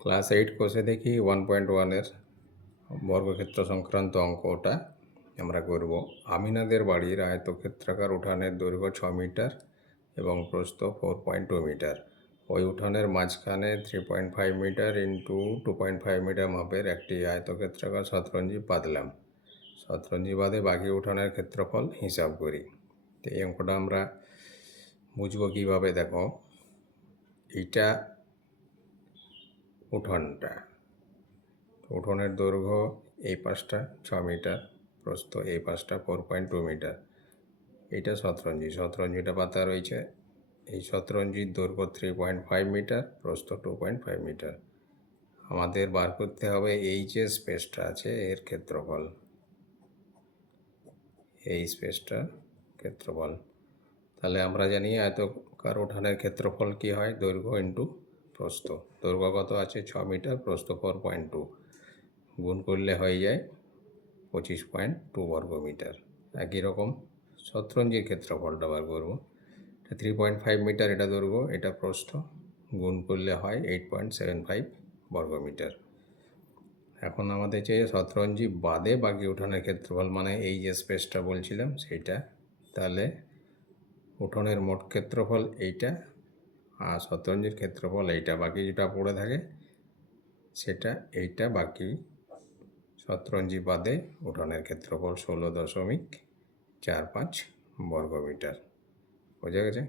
Class 8 কোর্সে দেখি 1.1-এর বর্গক্ষেত্র সংক্রান্ত অঙ্কটা আমরা করব। আমিনাদের বাড়ির আয়তক্ষেত্রাকার উঠানের দৈর্ঘ্য 6 মিটার এবং প্রস্থ 4.2 মিটার। ওই উঠানের মাঝখানে 3.5 মিটার ইন্টু 2.5 মিটার মাপের একটি আয়তক্ষেত্রাকার শতরঞ্জি পাতলাম। শতরঞ্জি বাদে বাকি উঠানের ক্ষেত্রফল হিসাব করি। তো এই অঙ্কটা আমরা বুঝবো কীভাবে, দেখো এইটা উঠোনটা, উঠোনের দৈর্ঘ্য এই পাশটা 6 মিটার, প্রস্থ এই পাশটা 4.2 মিটার। এটা শতরঞ্জিটা পাতা রয়েছে। এই শতরঞ্জির দৈর্ঘ্য 3.5 মিটার, প্রস্থ 2.5 মিটার। আমাদের বার করতে হবে এই যে স্পেসটা আছে এর ক্ষেত্রফল, এই স্পেসটার ক্ষেত্রফল। তাহলে আমরা জানি আয়তকার উঠানের ক্ষেত্রফল কি হয়, দৈর্ঘ্য ইন্টু প্রস্থ। দৈর্ঘ্য কত আছে 6 মিটার, প্রস্থ 4.2, গুণ করলে হয়ে যায় 25.2 বর্গ মিটার। একই রকম শতরঞ্জির ক্ষেত্রফলটা বার করব। 3.5 মিটার এটা দৈর্ঘ্য, এটা প্রস্থ, গুণ করলে হয় 8.75 বর্গ মিটার। এখন আমাদের চাই শতরঞ্জি বাদে বাকি উঠানের ক্ষেত্রফল, মানে এই যে স্পেসটা বলছিলাম সেইটা। তাহলে উঠোনের মোট ক্ষেত্রফল এইটা, আর শতরঞ্জির ক্ষেত্রফল এইটা, বাকি যেটা পড়ে থাকে সেটা এইটা। বাকি শতরঞ্জি বাদে উঠোনের ক্ষেত্রফল 16.45 বর্গ মিটার। বোঝা গেছে?